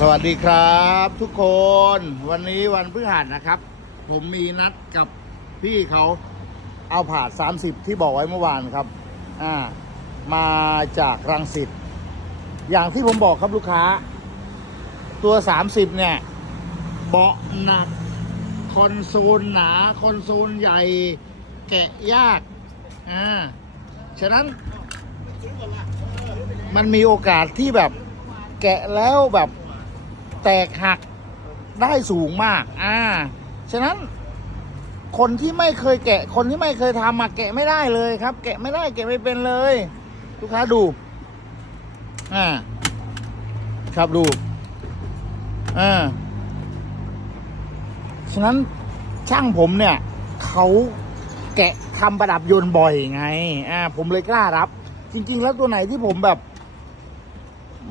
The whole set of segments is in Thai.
สวัสดีครับทุกคนวันนี้วันพฤหัสนะครับ ผมมีนัดกับพี่เขาเอาผาด 30 ที่บอกไว้เมื่อวานครับ อ่า มาจากรังสิตอย่างที่ผมบอกครับลูกค้า ตัว 30 เนี่ย เบาะหนัก คอนโซลหนา คอนโซลใหญ่ แกะยาก อ่า ฉะนั้น มันมีโอกาสที่แบบแกะแล้วแบบ แตกหักได้สูงมาก อ่า ฉะนั้น คนที่ไม่เคยแกะ คนที่ไม่เคยทำมาแกะไม่ได้เลยครับ แกะไม่ได้ แกะไม่เป็นเลย ลูกค้าดู อ่า ครับดู อ่า ฉะนั้นช่างผมเนี่ย เขาแกะทำประดับยนต์บ่อยไง อ่า ผมเลยกล้ารับ จริง ๆ แล้วตัวไหนที่ผมแบบ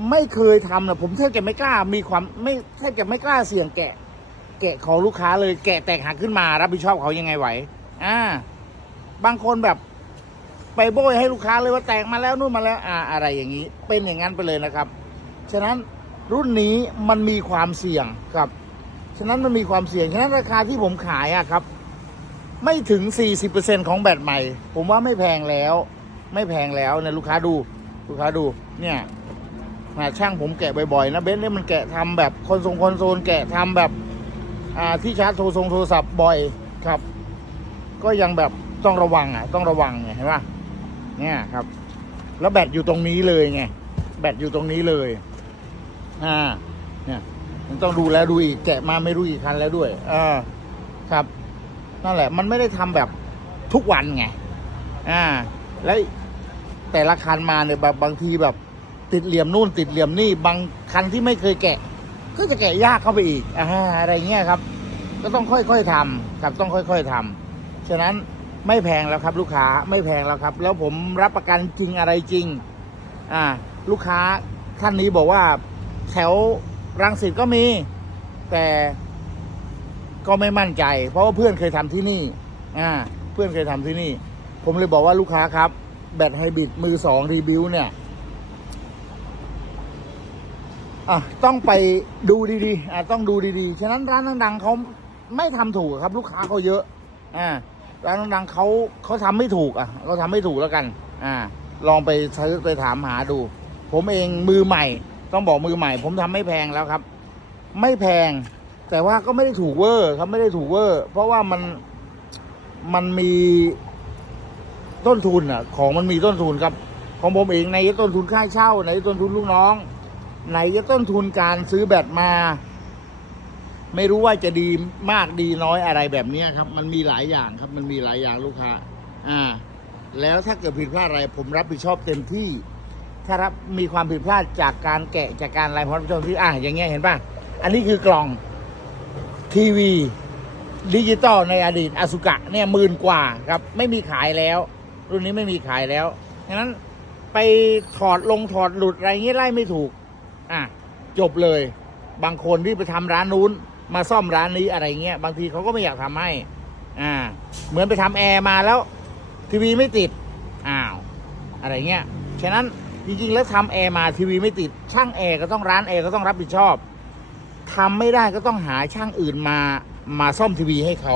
ไม่เคยทำนะผมแทบจะไม่กล้ามีความไม่แทบจะไม่กล้าเสี่ยงแกะ แกะของลูกค้าเลยแกะแตกหักขึ้นมา รับผิดชอบเขายังไงไหว อ่า บางคนแบบไปโบยให้ลูกค้าเลยว่าแตกมาแล้วนู่นมาแล้ว อ่า อะไรอย่างนี้ เป็นอย่างนั้นไปเลยนะครับ ฉะนั้นรุ่นนี้มันมีความเสี่ยงครับ ฉะนั้นมันมีความเสี่ยง ฉะนั้นราคาที่ผมขายอะครับ ไม่ถึง 40%ของแบตใหม่ ผมว่าไม่แพงแล้ว ไม่แพงแล้วเนี่ยลูกค้าดู ลูกค้าดู เนี่ย นะช่างผมแกะบ่อยๆนะเบนซ์เนี่ยมันแกะทำแบบคอนโซลคอนโซลแกะทำแบบอ่าที่ชาร์จโทรทรงโทรศัพท์บ่อยครับ ก็ยังแบบต้องระวังอะ ต้องระวังไงเห็นปะเนี่ยครับ แล้วแบตอยู่ตรงนี้เลยไงแบตอยู่ตรงนี้เลย อ่า เนี่ยมันต้องดูแล้วดูอีกแกะมาไม่รู้กี่คันแล้วด้วยอ่าครับ นั่นแหละ มันไม่ได้ทำแบบทุกวันไง อ่า แล้วแต่ละคันมาเนี่ยแบบบางทีแบบ ติดเหลี่ยมนู่นติดเหลี่ยมนี่บางคันที่ไม่เคยแกะ ก็จะแกะยากเข้าไปอีกอ่าอะไรเงี้ยครับ ก็ต้องค่อยๆทำครับต้องค่อยๆทำฉะนั้นไม่แพงแล้วครับ ลูกค้าไม่แพงแล้วครับ แล้วผมรับประกันจริงอะไรจริง อ่า ลูกค้าท่านนี้บอกว่าแถวรังสิตก็มี แต่ก็ไม่มั่นใจ เพราะว่าเพื่อนเคยทำที่นี่ อ่า เพื่อนเคยทำที่นี่ ผมเลยบอกว่าลูกค้าครับ แบตไฮบริดมือสองรีบิวเนี่ย อะต้องไปดูดีๆอะต้องดูดีๆ ฉะนั้นร้านดังๆเขาไม่ทำถูกครับลูกค้าเขาเยอะ อ่า ร้านดังๆเขาเขาทำไม่ถูกอะเขาทำไม่ถูกแล้วกัน อ่า ลองไปซื้อไปถามหาดู ผมเองมือใหม่ ต้องบอกมือใหม่ ผมทำไม่แพงแล้วครับ ไม่แพง แต่ว่าก็ไม่ได้ถูกเวอร์ครับไม่ได้ถูกเวอร์ เพราะว่ามันมันมีต้นทุนอะ ของมันมีต้นทุนครับ ของผมเองในต้นทุนค่าเช่าในต้นทุนลูกน้อง ไหนจะต้นทุนการซื้อแบตมา ไม่รู้ว่าจะดีมากดีน้อยอะไรแบบนี้ครับ มันมีหลายอย่างครับ มันมีหลายอย่างลูกค้า อ่า แล้วถ้าเกิดผิดพลาดอะไร ผมรับผิดชอบเต็มที่ ถ้ารับมีความผิดพลาดจากการแกะจากการอะไรผมรับผิดชอบที่อะอย่างเงี้ยเห็นป่ะ อันนี้คือกล่องทีวีดิจิตอลในอดีตอสุกะเนี่ยหมื่นกว่าครับ ไม่มีขายแล้ว รุ่นนี้ไม่มีขายแล้วดังนั้นไปถอดลงถอดหลุดอะไรเงี้ยไล่ไม่ถูก อะจบเลย บางคนที่ไปทำร้านนู้น มาซ่อมร้านนี้อะไรเงี้ย บางทีเขาก็ไม่อยากทำให้ อ่า เหมือนไปทำแอร์มาแล้ว ทีวีไม่ติด อ้าว อะไรเงี้ย ฉะนั้นจริงๆ แล้วทำแอร์มาทีวีไม่ติด ช่างแอร์ก็ต้องร้านแอร์ก็ต้องรับผิดชอบทำไม่ได้ก็ต้องหาช่างอื่นมา มาซ่อมทีวีให้เขา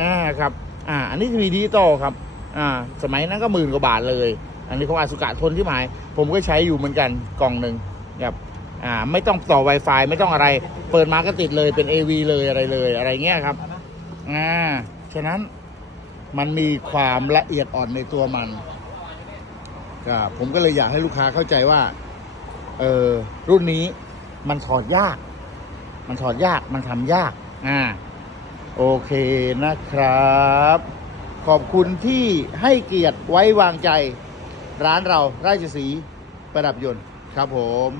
อ่าครับ อ่า อันนี้ทีวีดิจิตอลครับ อ่า สมัยนั้นก็หมื่นกว่าบาทเลย อันนี้ของอาสุกะทนที่หมาย ผมก็ใช้อยู่เหมือนกันกล่องหนึ่งครับ อ่าไม่ต้องต่อ Wi-Fi ไม่ต้องอะไร เปิดมาก็ติดเลยเป็น AV เลยอะไรเลยอะไรเงี้ยครับอ่าฉะนั้นมันมีความละเอียดอ่อนในตัวมันก็ผมก็เลยอยากให้ลูกค้าเข้าใจว่า เออรุ่นนี้มันถอดยาก มันถอดยากมันทำยาก อ่า โอเคนะครับ ขอบคุณที่ให้เกียรติไว้วางใจ ร้านเราราชสีประดับยนต์ครับผม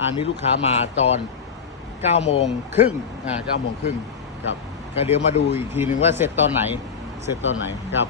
อันนี้ลูกค้ามาตอน9โมงครึ่งอ่า9โมงครึ่งครับก็เดี๋ยวมาดูอีกทีหนึ่งว่าเสร็จตอนไหน เสร็จตอนไหนครับ